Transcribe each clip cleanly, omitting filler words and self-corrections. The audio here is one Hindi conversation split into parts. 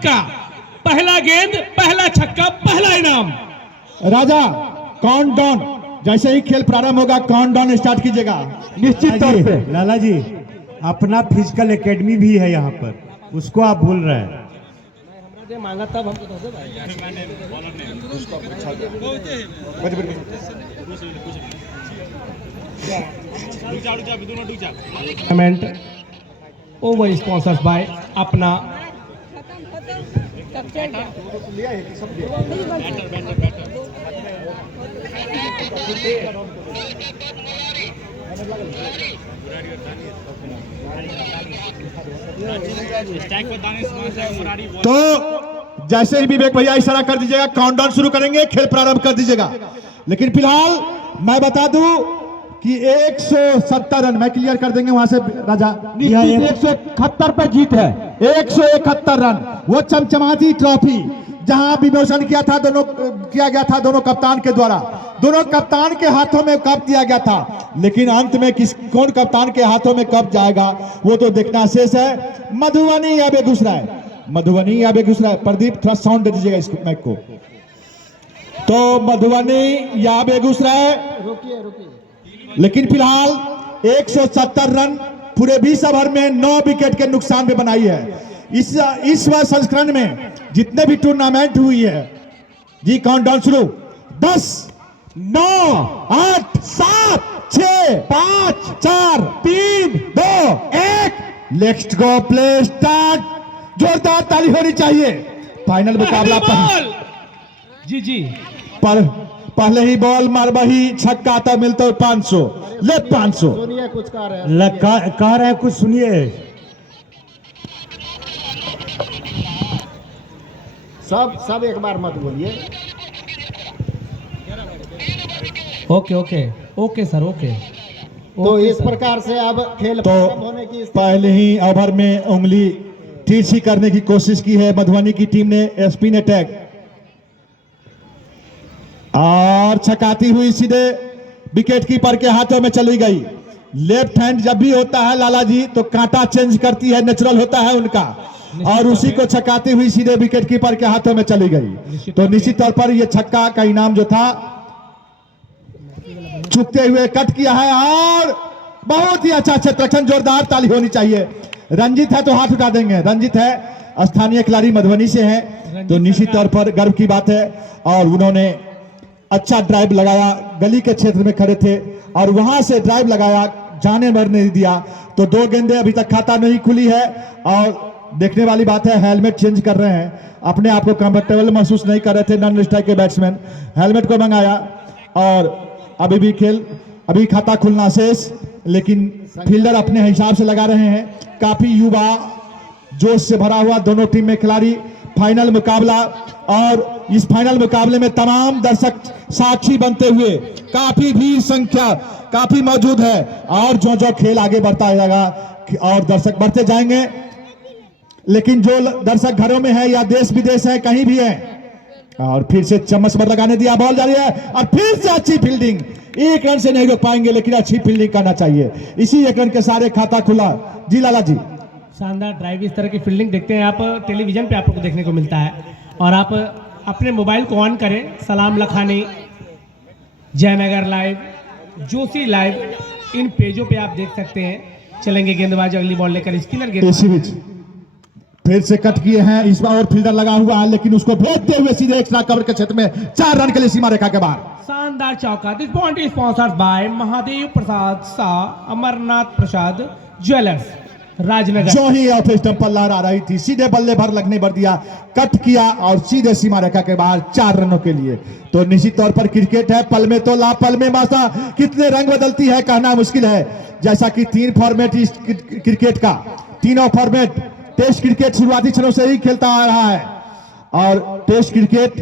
छक्का, पहला गेंद, पहला छक्का, पहला इनाम। राजा काउंटडाउन, जैसे ही खेल प्रारंभ होगा काउंटडाउन स्टार्ट कीजिएगा। निश्चित तौर पे लाला जी, अपना फिजिकल एकेडमी भी है यहाँ पर, उसको आप भूल रहे हैं। मांगा तब हमको टूर्नामेंट ओवर स्पॉन्सर्स बाय अपना। तो जैसे ही विवेक भैया इशारा कर दीजिएगा काउंटडाउन शुरू करेंगे, खेल प्रारंभ कर दीजिएगा। लेकिन फिलहाल मैं बता दूं कि 170 रन मैं क्लियर कर देंगे वहां से राजा। 171 पे जीत है, 171 रन। वो चमचमाती ट्रॉफी जहां विमोचन किया गया था दोनों कप्तान के द्वारा, दोनों कप्तान के हाथों में कप दिया गया था। लेकिन अंत में कौन कप्तान के हाथों में कप जाएगा वो तो देखना शेष है। मधुबनी या बेगूसराय, मधुबनी या बेगूसराय। प्रदीप थोड़ा साउंड दे दीजिएगा इस मैच को। तो मधुबनी या बेगूसराय, लेकिन फिलहाल 170 रन पूरे 20 ओवर में 9 विकेट के नुकसान में बनाई है। इस संस्करण में जितने भी टूर्नामेंट हुई है जी, काउंटडाउन शुरू। 10 9 8 7 6 5 4 3 2 1 लेट्स गो, प्ले स्टार्ट। जोरदार ताली होनी चाहिए। फाइनल मुकाबला पर जी पर पहले ही बॉल मार बही छक्का आता मिलता है 500 ले 500। सुनिए कुछ कह रहे हैं कुछ सुनिए। सब एक बार मत बोलिए। Okay sir, okay. तो इस प्रकार से अब खेल तो होने की पहले ही ओवर में उंगली तिरछी करने की कोशिश की है मधुबनी की टीम ने। स्पिन अटैक और छकाती हुई सीधे विकेट कीपर के हाथों में चली गई। लेफ्ट हैंड जब भी होता है लाला जी तो कांटा चेंज करती है, नेचुरल होता है उनका, और उसी को छकाती हुई सीधे विकेट कीपर के हाथों में चली गई। तो निश्चित तौर पर यह छक्का का इनाम जो था चुकते हुए कट किया है और बहुत ही अच्छा क्षेत्ररक्षण। जोरदार ताली होनी चाहिए। रंजित है तो हाथ उठा देंगे। रंजित है, स्थानीय खिलाड़ी मधुबनी से है, तो निश्चित तौर पर गर्व की बात है। और उन्होंने अच्छा ड्राइव लगाया, गली के क्षेत्र में खड़े थे और वहां से ड्राइव लगाया, जाने भर नहीं दिया। तो 2 गेंदें अभी तक खाता नहीं खुली है। और देखने वाली बात है हेलमेट चेंज कर रहे हैं, अपने आप को कंफर्टेबल महसूस नहीं कर रहे थे नॉन स्ट्राइक के बैट्समैन। हेलमेट को मंगाया और अभी भी अभी खाता खुलना शेष, लेकिन फील्डर अपने हिसाब से लगा रहे हैं। काफी युवा जोश से भरा हुआ दोनों टीम में खिलाड़ी। फाइनल मुकाबला, और इस फाइनल मुकाबले में तमाम दर्शक साक्षी बनते हुए काफी भीड़ संख्या काफी मौजूद है। और जो खेल आगे बढ़ता जाएगा और दर्शक बढ़ते जाएंगे, लेकिन जो दर्शक घरों में है या देश विदेश है कहीं भी है, और फिर से चम्मच पर लगाने दिया, बॉल जारी है और फिर से अच्छी फील्डिंग। 1 रन से नहीं रोक पाएंगे, लेकिन अच्छी फील्डिंग करना चाहिए। इसी 1 रन के सारे खाता खुला। जी लाला जी, शानदार ड्राइव। इस तरह की फील्डिंग देखते हैं आप टेलीविजन पे आपको देखने को मिलता है। और आप अपने मोबाइल को ऑन करें, सलाम लखानी, जयनगर लाइव, जोशी लाइव, इन पेजों पे आप देख सकते हैं। चलेंगे गेंदबाज अगली बॉल लेकर, स्पिनर गेंदबाज फिर से कट किए हैं इस बार, और फील्डर लगा हुआ है, लेकिन उसको भेजते हुए सीधे एक्स्ट्रा कवर के क्षेत्र में 4 रन के लिए सीमा रेखा के बाहर। शानदार चौका। This point is sponsored by Mahadev Prasad Shah, Amarnath Prasad jewellers, Rajnagar. जो ही ऑफ स्टंप पर लहरा रही थी, सीधे बल्ले भर लगने भर दिया, कट किया और सीधे सीमा रेखा के बाहर 4 रनों के लिए। तो निश्चित तौर पर क्रिकेट है, पल में तो ला पल में मासा, कितने रंग बदलती है कहना मुश्किल है। जैसा कि 3 फॉर्मेट इस क्रिकेट का, तीनों फॉर्मेट टेस्ट क्रिकेट शुरुआती क्षणों से ही खेलता आ रहा है। और टेस्ट क्रिकेट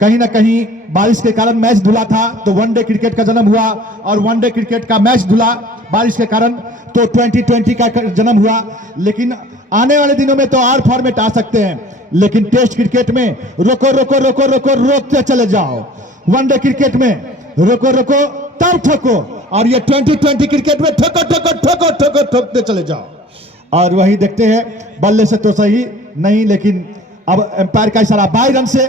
कहीं ना कहीं बारिश के कारण मैच धुला था, तो वनडे क्रिकेट का जन्म हुआ, और वनडे क्रिकेट का मैच धुला बारिश के कारण, तो 2020 का जन्म हुआ। लेकिन आने वाले दिनों में तो और फॉर्मेट आ सकते हैं, लेकिन टेस्ट क्रिकेट में रोको रोको रोको रोको रोकते चले जाओ। वनडे क्रिकेट में रोको रोको तब ठोको, और ये 2020 क्रिकेट में ठोको ठोको ठोको ठोको ठोकते चले जाओ। और वही देखते हैं बल्ले से तो सही नहीं, लेकिन अब एम्पायर का इशारा 22 रन से।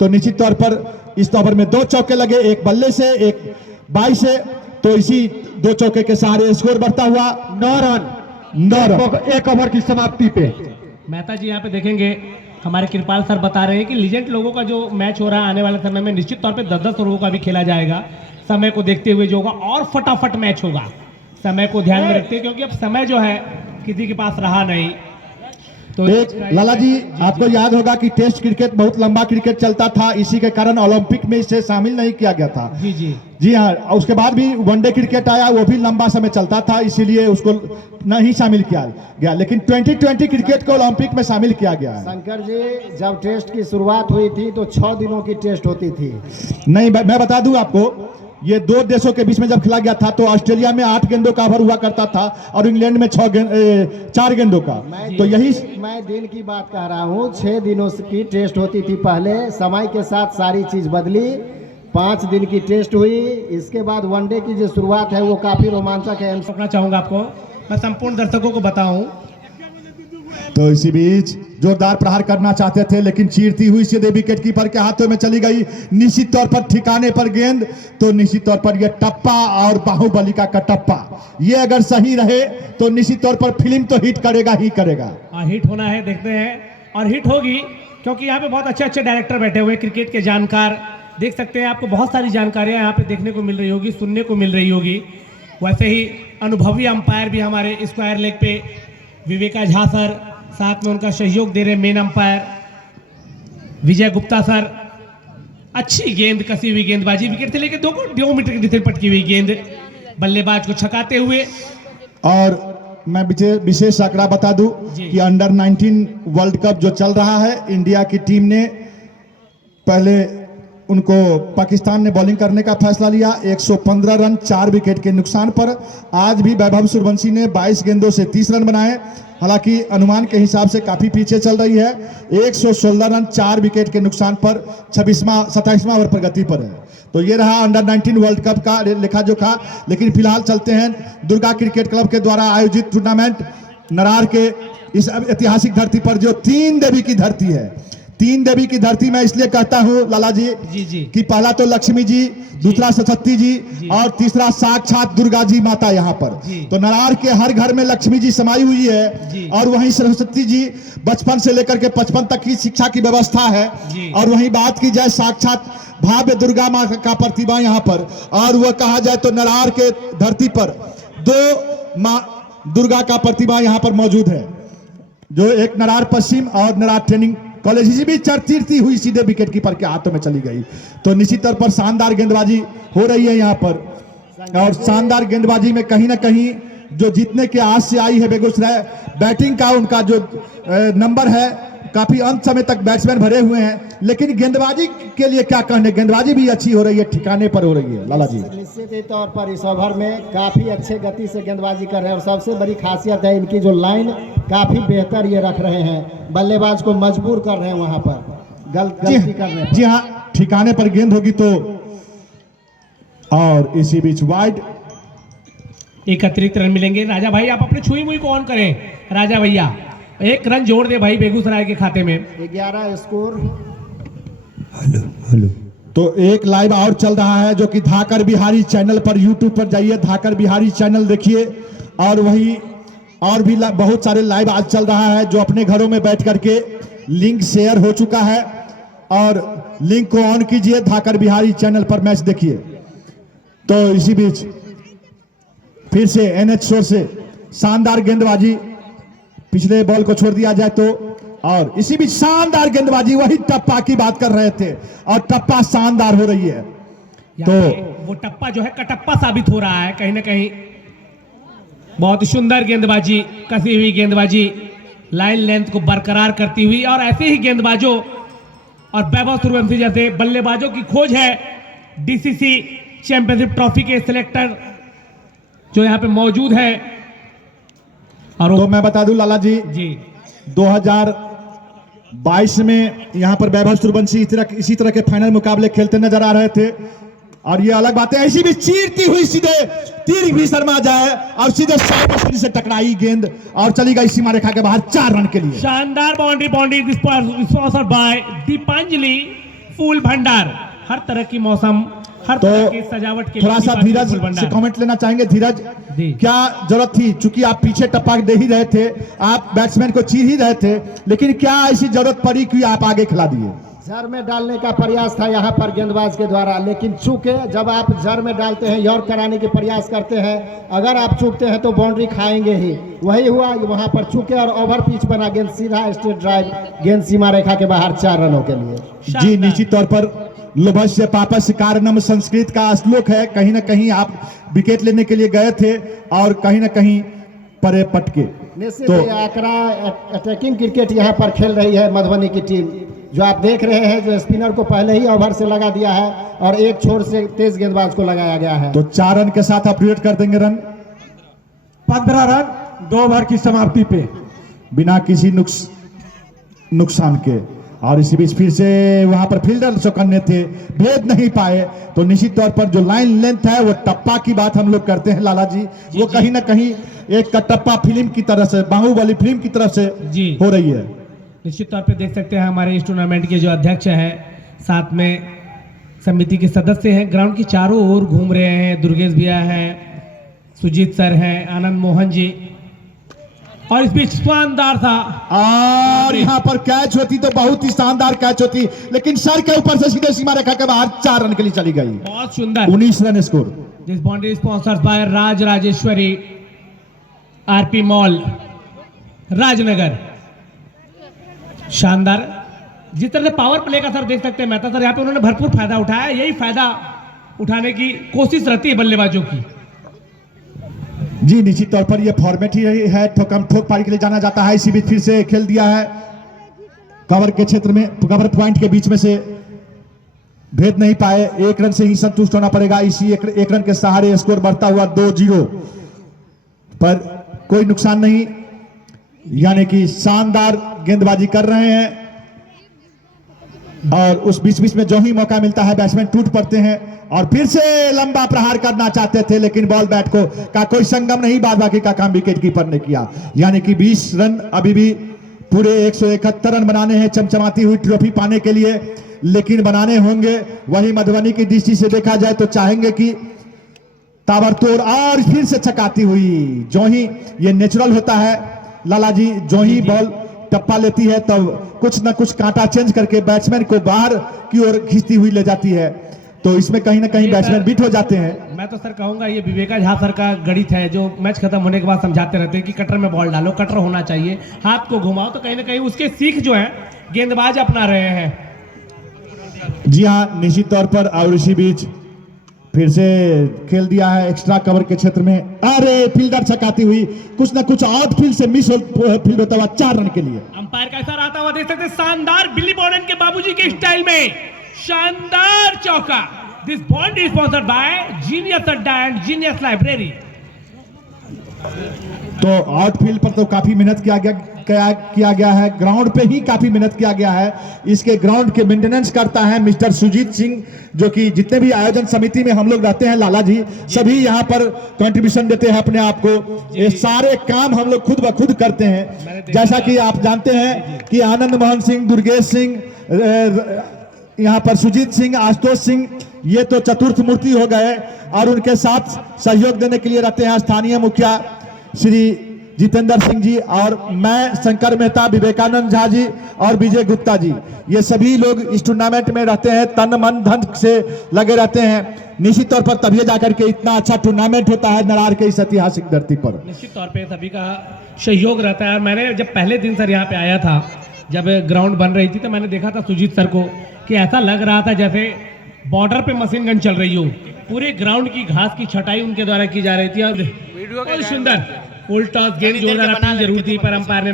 तो निश्चित तौर पर इस ओवर में 2 चौके लगे, एक बल्ले से एक 22 से। तो इसी 2 चौके के सहारे स्कोर बढ़ता हुआ 9 रन एक ओवर की समाप्ति पे। मेहता जी यहाँ पे देखेंगे हमारे कृपाल सर बता रहे हैं कि लीजेंड लोगों का जो मैच हो रहा है आने वाले समय में निश्चित तौर पे 10-10 ओवरों का भी खेला जाएगा, समय को देखते हुए जो होगा और फटाफट मैच होगा। समय को ध्यान में रखते हैं क्योंकि अब समय जो है किसी के पास रहा नहीं। तो एक लाला जी आपको याद होगा कि टेस्ट क्रिकेट बहुत लंबा क्रिकेट चलता था, इसी के कारण ओलंपिक में इसे शामिल नहीं किया गया था। जी जी जी हाँ, उसके बाद भी वनडे क्रिकेट आया, वो भी लंबा समय चलता था, इसीलिए उसको नहीं शामिल किया गया। लेकिन 2020 क्रिकेट को ओलंपिक में शामिल किया गया है। शंकर जी जब टेस्ट की शुरुआत हुई थी तो 6 दिनों की टेस्ट होती थी। नहीं, मैं बता दूं आपको, ये 2 देशों के बीच में जब खेला गया था तो ऑस्ट्रेलिया में 8 गेंदों का ओवर हुआ करता था और इंग्लैंड में 4 गेंदों का। तो यही मैं दिन की बात कह रहा हूँ, 6 दिनों की टेस्ट होती थी पहले, समय के साथ सारी चीज बदली, 5 दिन की टेस्ट हुई। इसके बाद वनडे की जो शुरुआत है वो काफी रोमांचक है। रोकना चाहूंगा आपको, मैं संपूर्ण दर्शकों को बताऊं। तो इसी बीच जोरदार प्रहार करना चाहते थे लेकिन चीरती हुई सीधे विकेट कीपर के हाथों में चली गई। निश्चित तौर पर ठिकाने पर गेंद, तो निश्चित तौर पर यह टप्पा और बाहुबली का कटप्पा, ये अगर सही रहे तो निश्चित तौर पर फिल्म तो हिट करेगा ही करेगा। हिट होना है, देखते हैं, और हिट होगी क्योंकि यहाँ पे बहुत अच्छे अच्छे डायरेक्टर बैठे हुए, क्रिकेट के जानकार देख सकते हैं। आपको बहुत सारी जानकारियाँ यहाँ पे देखने को मिल रही होगी, सुनने को मिल रही होगी। वैसे ही अनुभवी अंपायर भी हमारे स्क्वायर लेग पे विवेका झा सर, साथ में उनका सहयोग दे रहे मेन अंपायर विजय गुप्ता सर। अच्छी गेंद, कसी हुई गेंदबाजी, विकेट से लेकर 2 मीटर की डिस्टेंस पटकी हुई गेंद, बल्लेबाज को छकाते हुए। और मैं विशेष आंकड़ा बता दूं कि अंडर 19 वर्ल्ड कप जो चल रहा है, इंडिया की टीम ने पहले उनको पाकिस्तान ने बॉलिंग करने का फैसला लिया 115 रन 4 विकेट के नुकसान पर। आज भी वैभव सूर्यवंशी ने 22 गेंदों से 30 रन बनाए, हालांकि अनुमान के हिसाब से काफी पीछे चल रही है। 116 रन 4 विकेट के नुकसान पर 27वां ओवर पर गति पर है। तो ये रहा अंडर 19 वर्ल्ड कप का लेखा जोखा। लेकिन फिलहाल चलते हैं दुर्गा क्रिकेट क्लब के द्वारा आयोजित टूर्नामेंट नरार के इस ऐतिहासिक धरती पर, जो 3 देवी की धरती है। 3 देवी की धरती मैं इसलिए कहता हूँ लाला जी कि पहला तो लक्ष्मी जी, दूसरा सरस्वती जी और तीसरा साक्षात दुर्गा जी माता यहाँ पर। तो नरार के हर घर में लक्ष्मी जी समाई हुई है और वहीं सरस्वती जी बचपन से लेकर के 55 तक की शिक्षा की व्यवस्था है। और वहीं बात की जाए साक्षात भाव्य दुर्गा माँ का प्रतिमा यहाँ पर, और वह कहा जाए तो नरार के धरती पर 2 माँ दुर्गा का प्रतिमा यहाँ पर मौजूद है, जो एक नरार पश्चिम और नरार ट्रेनिंग कॉलेज भी चीरती हुई सीधे विकेट कीपर के हाथों में चली गई। तो निश्चित तौर पर शानदार गेंदबाजी हो रही है यहाँ पर, और शानदार गेंदबाजी में कहीं ना कहीं जो जीतने के आस से आई है बेगूसराय, बैटिंग का उनका जो नंबर है, काफी अंत समय तक बैट्समैन भरे हुए हैं। लेकिन गेंदबाजी के लिए क्या कहने, गेंदबाजी भी अच्छी हो रही है, ठिकाने पर हो रही है लाला जी। निश्चित ही तौर पर इस ओवर में काफी अच्छे गति से गेंदबाजी कर रहे हैं, और सबसे बड़ी खासियत है इनकी जो लाइन काफी बेहतर ये रख रहे हैं, बल्लेबाज को मजबूर कर रहे हैं वहां पर गलती करने पर। जी हाँ, ठिकाने पर गेंद होगी तो। और इसी बीच वाइड, एक अतिरिक्त रन मिलेंगे। राजा भाई आप अपने छुई मुई को ऑन करें, राजा भैया 1 रन जोड़ दे भाई बेगूसराय के खाते में। 11 स्कोर। हेलो तो एक लाइव और चल रहा है जो कि धाकर बिहारी चैनल पर, यूट्यूब पर जाइए, धाकर बिहारी चैनल देखिए। और वही और भी बहुत सारे लाइव आज चल रहा है, जो अपने घरों में बैठ करके लिंक शेयर हो चुका है, और लिंक को ऑन कीजिए, धाकर बिहारी चैनल पर मैच देखिए। तो इसी बीच फिर से एनएच शोर से शानदार गेंदबाजी, पिछले बॉल को छोड़ दिया जाए तो, और इसी बीच शानदार गेंदबाजी, वही टप्पा की बात कर रहे थे, और टप्पा शानदार हो रही है। तो वो टप्पा जो है कटप्पा साबित हो रहा है कहीं ना कहीं। बहुत सुंदर गेंदबाजी, कसी हुई गेंदबाजी, लाइन लेंथ को बरकरार करती हुई, और ऐसे ही गेंदबाजों और वैभव सूर्यवंशी जैसे बल्लेबाजों की खोज है डीसीसी चैंपियनशिप ट्रॉफी के सिलेक्टर जो यहाँ पे मौजूद है। और तो मैं बता दूं लाला जी 2022 में यहाँ पर वैभव सूर्यवंशी इसी तरह के फाइनल मुकाबले खेलते नजर आ रहे थे। और ये अलग बात है, ऐसी भी चीरती हुई सीधे तीर भी शर्मा जाए और सीधे साइड से टकराई गेंद और चली गई सीमा रेखा के बाहर 4 रन के लिए। शानदार बाउंड्री स्पॉन्सर्ड बाय दीपांजलि फूल भंडार। हर तरह की मौसम, हर तरह की सजावट के लिए थोड़ा सा धीरज से कमेंट लेना चाहेंगे। धीरज, क्या जरूरत थी? चूंकि आप पीछे टप्पा दे ही रहे थे, आप बैट्समैन को चीर ही रहे थे, लेकिन क्या ऐसी जरूरत पड़ी कि आप आगे खिला दिए? जड़ में डालने का प्रयास था यहाँ पर गेंदबाज के द्वारा, लेकिन चूके जब आप जड़ में डालते हैं, यॉर्क कराने के प्रयास करते हैं, अगर आप चूकते हैं तो बाउंड्री खाएंगे ही। वही हुआ वहाँ पर, चूके और ओवर पिच बना गेंद, सीधा स्ट्रेट ड्राइव, गेंद सीमा रेखा के बाहर 4 रनों के लिए। जी, निश्चित तौर पर लोभस्य पापस्य कारणम संस्कृत का श्लोक है। कहीं ना कहीं आप विकेट लेने के लिए गए थे और कहीं ना कहीं परे पटके। निश्चित आंकड़ा अटैकिंग क्रिकेट यहाँ पर खेल रही है मधुबनी की टीम, जो आप देख रहे हैं, जो स्पिनर को पहले ही ओवर से लगा दिया है और एक छोर से तेज गेंदबाज को लगाया गया है। तो 4 रन के साथ अपडेट कर देंगे रन। 15 रन 2 ओवर की समाप्ति पे बिना किसी नुकसान के। और इसी बीच फिर से वहां पर फील्डर चौकन्ने थे, भेद नहीं पाए। तो निश्चित तौर पर जो लाइन लेंथ है, वो टप्पा की बात हम लोग करते हैं लाला जी, वो कहीं ना कहीं एक टप्पा फिल्म की तरह से, बाहुबली फिल्म की तरफ से हो रही है। निश्चित तौर पे देख सकते हैं हमारे इस टूर्नामेंट के जो अध्यक्ष हैं, साथ में समिति के सदस्य हैं, ग्राउंड की चारों ओर घूम रहे हैं। दुर्गेश भैया हैं, सुजीत सर हैं, आनंद मोहन जी, और इस बीच शानदार था। और यहाँ पर कैच होती तो बहुत ही शानदार कैच होती, लेकिन सर के ऊपर से सीधे सीमा रेखा के बाहर 4 रन के लिए चली गई। बहुत सुंदर 19 run score. This boundary sponsored by Raj Rajeshwari RP mall Rajnagar. शानदार, जिस तरह से पावर प्ले का सर देख सकते हैं मेहता सर, यहाँ पे उन्होंने भरपूर फायदा उठाया। यही फायदा उठाने की कोशिश रहती है बल्लेबाजों की। जी, निश्चित तौर पर यह फॉर्मेट ही है, ठोकम ठोक पारी के लिए जाना जाता है। इसी बीच फिर से खेल दिया है कवर के क्षेत्र में, कवर पॉइंट के बीच में से भेद नहीं पाए। 1 रन से ही संतुष्ट होना पड़ेगा। इसी 1 रन के सहारे स्कोर बढ़ता हुआ 2-0 पर कोई नुकसान नहीं, यानी कि शानदार गेंदबाजी कर रहे हैं। और उस बीच बीच में जो ही मौका मिलता है बैट्समैन टूट पड़ते हैं और फिर से लंबा प्रहार करना चाहते थे, लेकिन बॉल बैट को का कोई संगम नहीं, बाद बाकी का काम विकेट कीपर ने किया। यानी कि 20 रन अभी भी पूरे 171 रन बनाने हैं चमचमाती हुई ट्रॉफी पाने के लिए, लेकिन बनाने होंगे। वही मधुबनी की दृष्टि से देखा जाए तो चाहेंगे कि ताबड़तोड़, और फिर से चकाती हुई, जो ही ये नेचुरल होता है लाला जी, जो ही बॉल टप्पा लेती है तब कुछ ना कुछ कांटा चेंज करके बैट्समैन को बाहर की ओर खींचती हुई ले जाती है। तो इसमें कहीं ना कहीं बैट्समैन बीट हो जाते हैं। मैं तो सर कहूंगा ये विवेका झा सर का गणित है, जो मैच खत्म होने के बाद समझाते रहते हैं कि कटर में बॉल डालो, कटर होना चाहिए, हाथ को घुमाओ। तो कहीं ना कहीं उसके सीख जो है गेंदबाज अपना रहे हैं। जी हाँ, निश्चित तौर पर। और इसी बीच फिर से खेल दिया है एक्स्ट्रा कवर के क्षेत्र में। अरे फील्डर चकाती हुई, कुछ ना कुछ आउटफील्ड से मिस फील्ड होता हुआ 4 रन के लिए। अंपायर का इशारा आता हुआ देख सकते हैं, शानदार बिली बॉर्डन के बाबूजी के स्टाइल में शानदार चौका। This bond is sponsored bye genius अड्डा एंड जीनियस लाइब्रेरी। तो आउटफील्ड पर तो काफी मेहनत किया गया है, ग्राउंड पे ही काफी मेहनत किया गया है। इसके ग्राउंड के मेंटेनेंस करता है मिस्टर सुजीत सिंह, जो कि जितने भी आयोजन समिति में हम लोग रहते हैं लाला जी, सभी यहाँ पर कंट्रीब्यूशन देते हैं अपने आप को। ये सारे काम हम लोग खुद ब खुद करते हैं। जैसा कि आप जानते हैं कि आनंद मोहन सिंह, दुर्गेश सिंह, यहाँ पर सुजीत सिंह, आशुतोष सिंह, ये तो चतुर्थ मूर्ति हो गए। और उनके साथ सहयोग देने के लिए रहते हैं स्थानीय मुखिया श्री जितेंद्र सिंह जी, और मैं शंकर मेहता, विवेकानंद झा जी और विजय गुप्ता जी। ये सभी लोग इस टूर्नामेंट में रहते हैं, तन मन धन से लगे रहते हैं। निश्चित तौर पर तभी जाकर के इतना अच्छा टूर्नामेंट होता है नरार के इस ऐतिहासिक धरती पर। निश्चित तौर पे सभी का सहयोग रहता है। और मैंने जब पहले दिन सर यहाँ पे आया था, जब ग्राउंड बन रही थी, तो मैंने देखा था सुजीत सर को कि ऐसा लग रहा था जैसे बॉर्डर पे मशीन गन चल रही हो। पूरे ग्राउंड की घास की छटाई उनके द्वारा की जा रही थी। और सुंदर फुल टॉस गेंद जोरदार अपील जरूर थी, पर अंपायर ने